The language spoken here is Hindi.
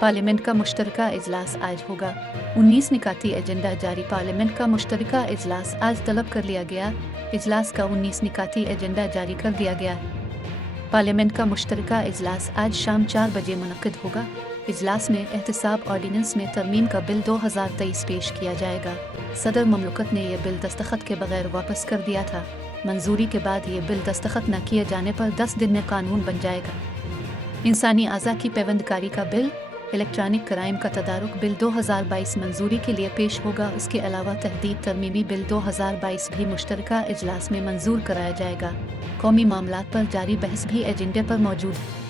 पार्लियामेंट का मुश्तरका इजलास आज होगा। 19 निकाती एजेंडा जारी। पार्लियामेंट का मुश्तरका इजलास आज तलब कर लिया गया। इजलास का 19 निकाती एजेंडा जारी कर दिया गया है। पार्लियामेंट का मुश्तरका इजलास आज शाम 4 बजे मुनक्किद होगा। इजलास में एहतसाब ऑर्डिनेंस में तरमीम का बिल 2023 पेश किया जाएगा। सदर ममलकत ने यह बिल दस्तखत के बगैर वापस कर दिया था। मंजूरी के बाद ये बिल दस्तखत न किए जाने पर 10 दिन में कानून बन जाएगा। इंसानी अज़ा की पैबंदकारी का बिल, इलेक्ट्रॉनिक क्राइम का तदारुक बिल 2022 मंजूरी के लिए पेश होगा। इसके अलावा तहदीद तरमीमी बिल 2022 भी मुश्तरका इजलास में मंजूर कराया जाएगा। कौमी मामलात पर जारी बहस भी एजेंडे पर मौजूद है।